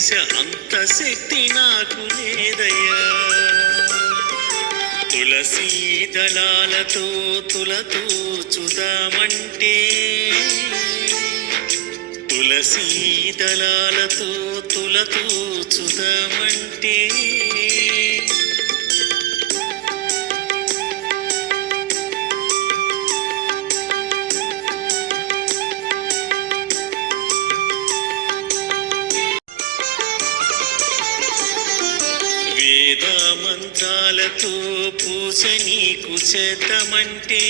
వెంకటేశ అంత శక్తి నాకు లేదయ్యా. తులసీ దళాలతో తులతో చుదామంటే తులసీ దళాలతో తులతో చుదామంటే మంత్రాలతో పూజ నీకు చేద్దామంటే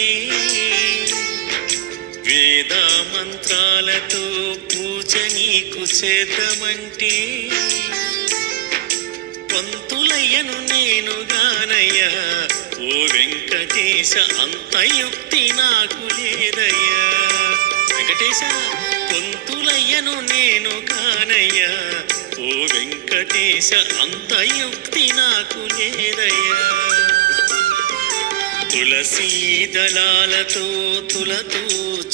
వేద మంత్రాలతో పూజ నీకు చేద్దామంటే పంతులయ్యను నేను గానయ్యా ఓ వెంకటేశ అంత యుక్తి నాకు లేదయ్యా. వెంకటేశ పంతులయ్యను నేను గానయ్యా ఓ వెంకటేశ అంత యుక్తి నాకు లేదయ్యా. తులసీ దళాలతో తులతో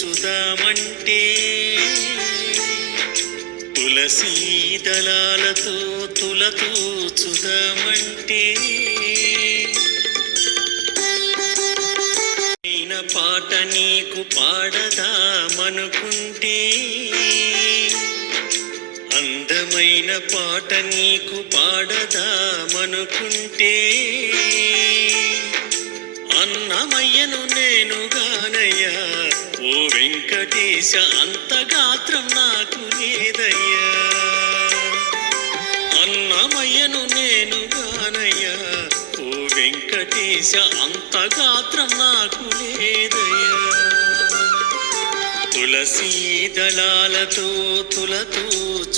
చుదామంటే తులసీ దళాలతో తులతో చుదామంటే పాట నీకు పాడదా? నీకు పాడదామనుకుంటే అన్నమయ్యను నేను గానయ్యా ఓ వెంకటేశ అంత గాత్రం నాకు లేదయ్యా. అన్నమయ్యను నేను గానయ్యా ఓ వెంకటేశ అంత గాత్రం నాకు లేదయ్యా. తులసీ దళాలతో తులతూచుదామంటే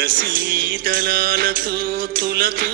తులసీ దళాలతో తులతూచుదామంటే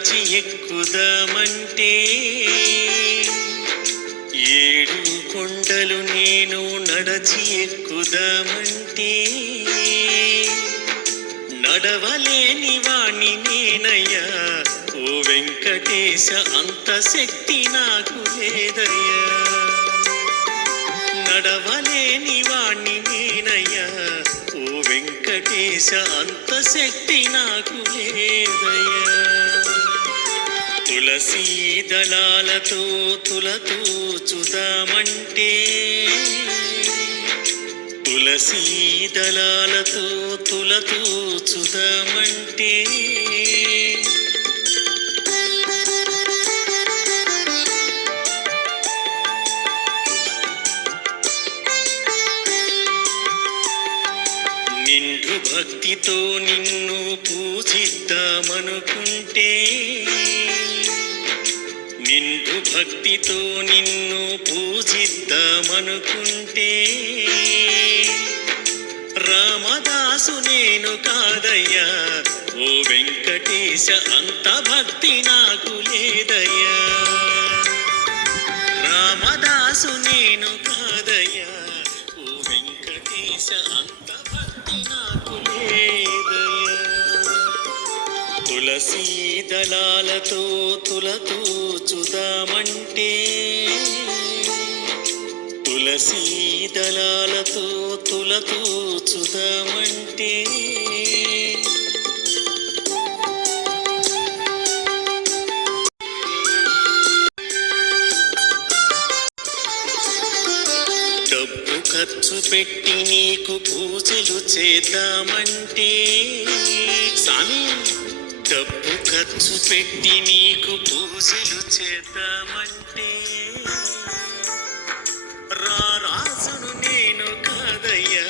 నడచి ఎక్కుదామంటే ఏడు కొండలు నేను నడచి ఎక్కుదామంటే నడవలేని వాణ్ణి నేనయ్యా. ఓ వెంకటేశ అంత శక్తి నాకు లేదయ్యా. నడవలేని వాణ్ణి నేనయ్యా. ఓ వెంకటేశ అంత శక్తి నాకు లేదయ్యా. తులసీ దళాలతో తులతో చుదామంటే. తులసీ దళాలతో తులతో చుదామంటే. నిండు భక్తితో నిన్ను పూజిద్దామనుకుంటే. భక్తితో నిన్ను పూజిద్దామనుకుంటే రామదాసు నేను కాదయ్యా ఓ వెంకటేశ అంత భక్తి నాకు లేదయ్యా. రామదాసు నేను కాదయ్యా ఓ వెంకటేశ అంత భక్తి నాకు తులసీ దళాలతో తులతూచుదామంటే తులసీ దళాలతో తులతూచుదామంటే డబ్బు ఖర్చు పెట్టి నీకు పూజలు చేద్దామంటే. స్వామి డబ్బు ఖర్చు పెట్టి నీకు పూజలు చేద్దామంటే. రారాజును నేను కాదయ్యా.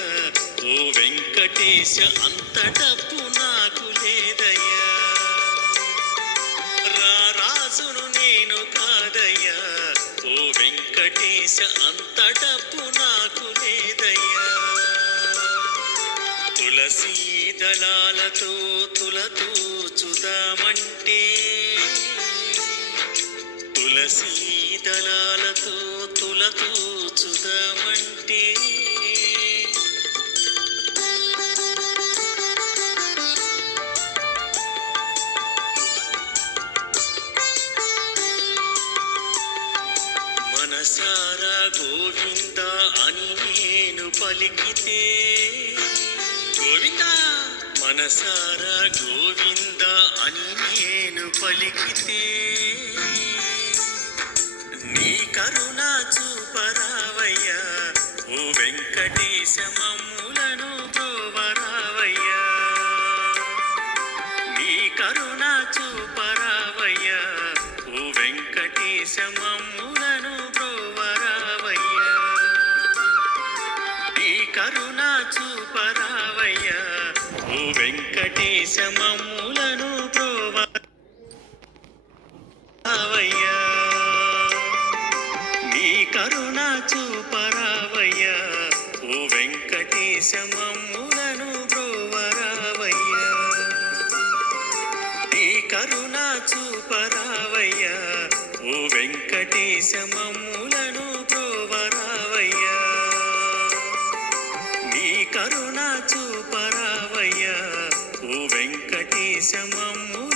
ఓ వెంకటేశ అంత డబ్బు నాకు లేదయ్యా. రారాజును నేను కాదయ్యా. ఓ వెంకటేశ అంత డబ్బు నాకు లేదయ్యా. తులసీ దళాలతో తులసీ తులతూచుదామంటే మనసారా గోవింద అని నేను పలికితే. గోవింద? మనసారా గోవింద అని నేను పలికితే. నీ కరుణ చూపరావయ్యా. ఓ వెంకటేశ మమ్ములను బ్రోవరావయ్యా నీ కరుణ చూపరావయ్యా. ఓ వెంకటేశ మమ్ములను బ్రోవరావయ్యా నీ కరుణ చూపరావయ్యా. ఓ వెంకటేశ మమ్ములను దేశమమ్మునను బ్రోవరావయ్యా. నీ కరుణ చూపరావయ్యా. ఓ వెంకటేశమమ్ములను బ్రోవరావయ్యా. నీ కరుణ చూపరావయ్యా. ఓ వెంకటేశమమ్మును